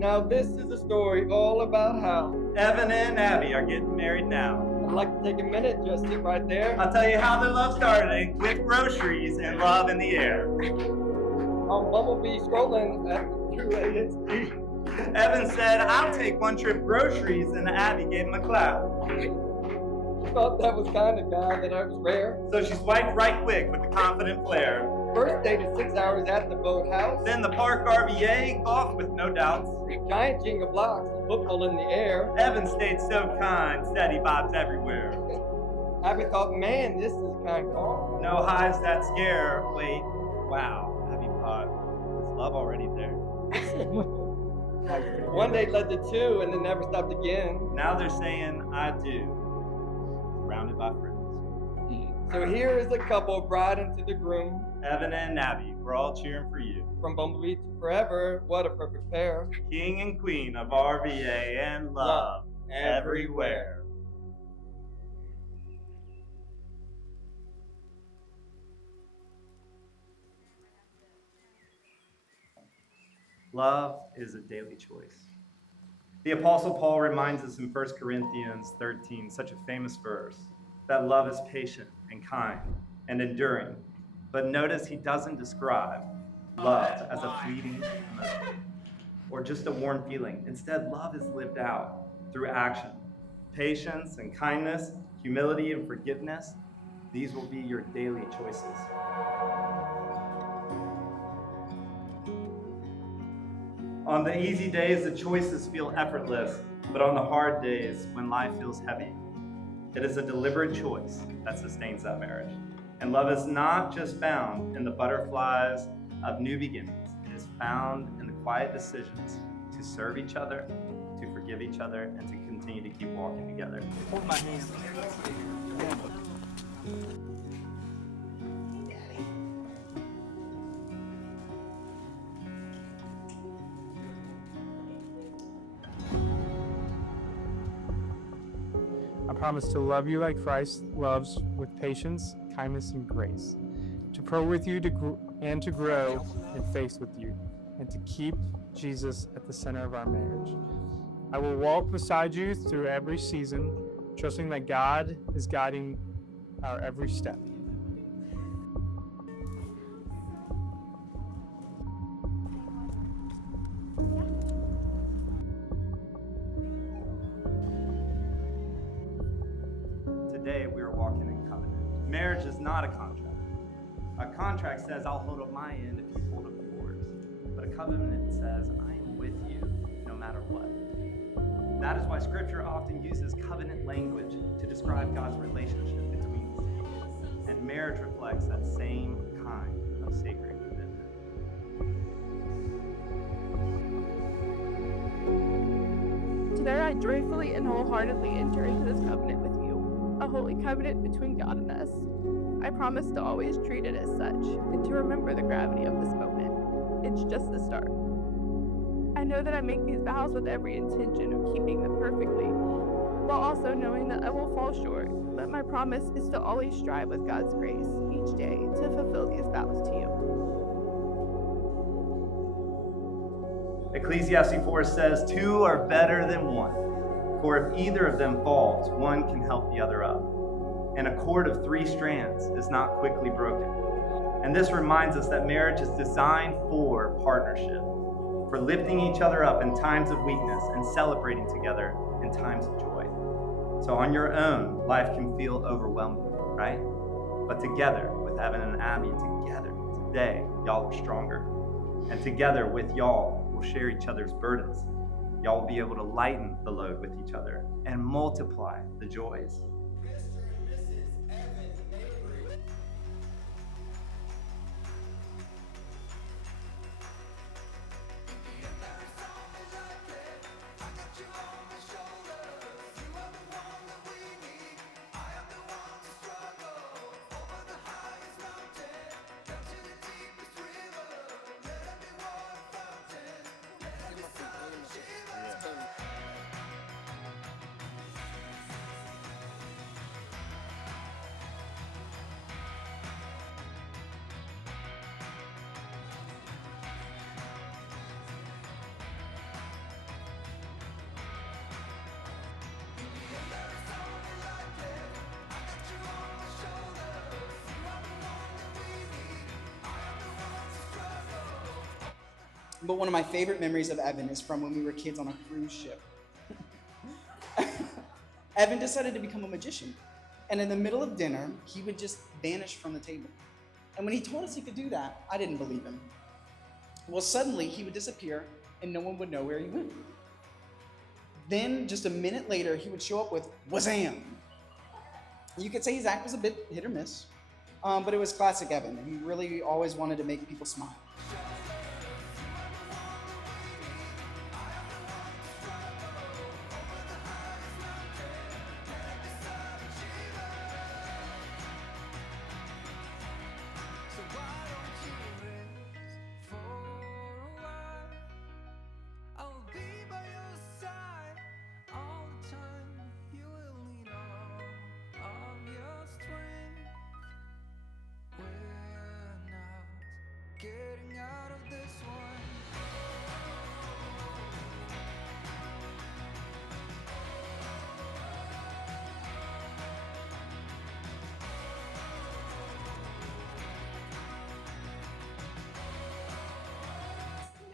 Now this is a story all about how Evan and Abby are getting married now. I'd like to take a minute, just sit right there. I'll tell you how their love started with groceries and love in the air. On Bumblebee scrolling at 2 ASD. Evan said, I'll take one trip groceries, and Abby gave him a clap. Thought that was kind of guy that I was rare. So she swiped right quick with a confident flair. First dated 6 hours at the boathouse. Then the park RVA, golf with no doubts. Giant Jenga blocks, football in the air. Evan stayed so kind, steady bobs everywhere. Abby thought, man, this is kind of calm. No highs that scare. Wait, wow. Abby thought, is love already there? One day led to two and then never stopped again. Now they're saying, I do. Surrounded by friends. So here is the couple, bride and to the groom. Evan and Abby, we're all cheering for you. From Bumblebee to forever, what a perfect pair. King and queen of RVA and love everywhere. Love is a daily choice. The Apostle Paul reminds us in 1 Corinthians 13, such a famous verse, that love is patient and kind and enduring. But notice he doesn't describe love as a fleeting emotion or just a warm feeling. Instead, love is lived out through action. Patience and kindness, humility and forgiveness, these will be your daily choices. On the easy days, the choices feel effortless, but on the hard days, when life feels heavy, it is a deliberate choice that sustains that marriage. And love is not just found in the butterflies of new beginnings. It is found in the quiet decisions to serve each other, to forgive each other, and to continue to keep walking together. Hold my hand. I promise to love you like Christ loves, with patience, kindness, and grace, to pray with you to grow in faith with you, and to keep Jesus at the center of our marriage. I will walk beside you through every season, trusting that God is guiding our every step. Today, we are walking in covenant. Marriage is not a contract. A contract says, I'll hold up my end if you hold up yours. But a covenant says, I am with you no matter what. That is why Scripture often uses covenant language to describe God's relationship between us. And marriage reflects that same kind of sacred commitment. Today I joyfully and wholeheartedly enter into this covenant with you, a holy covenant between God and us. I promise to always treat it as such, and to remember the gravity of this moment. It's just the start. I know that I make these vows with every intention of keeping them perfectly, while also knowing that I will fall short, but my promise is to always strive with God's grace each day to fulfill these vows to you. Ecclesiastes 4 says, two are better than one, for if either of them falls, one can help the other up. And a cord of 3 strands is not quickly broken. And this reminds us that marriage is designed for partnership, for lifting each other up in times of weakness and celebrating together in times of joy. So on your own, life can feel overwhelming, right? But together with Evan and Abby, together today, y'all are stronger. And together with y'all, we'll share each other's burdens. Y'all will be able to lighten the load with each other and multiply the joys. But one of my favorite memories of Evan is from when we were kids on a cruise ship. Evan decided to become a magician. And in the middle of dinner, he would just vanish from the table. And when he told us he could do that, I didn't believe him. Well, suddenly he would disappear and no one would know where he went. Then, just a minute later, he would show up with wazam. You could say his act was a bit hit or miss, but it was classic Evan. He really always wanted to make people smile.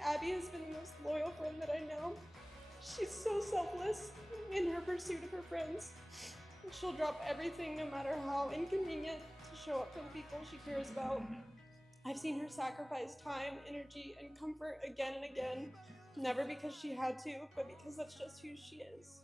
Abby has been the most loyal friend that I know. She's so selfless in her pursuit of her friends. She'll drop everything, no matter how inconvenient, to show up for the people she cares about. I've seen her sacrifice time, energy, and comfort again and again, never because she had to, but because that's just who she is.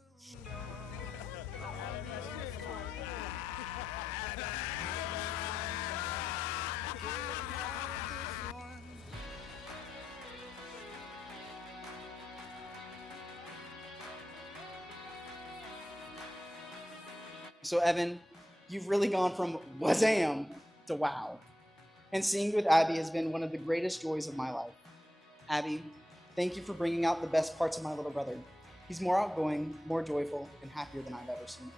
So Evan, you've really gone from wazam to wow. And seeing you with Abby has been one of the greatest joys of my life. Abby, thank you for bringing out the best parts of my little brother. He's more outgoing, more joyful, and happier than I've ever seen.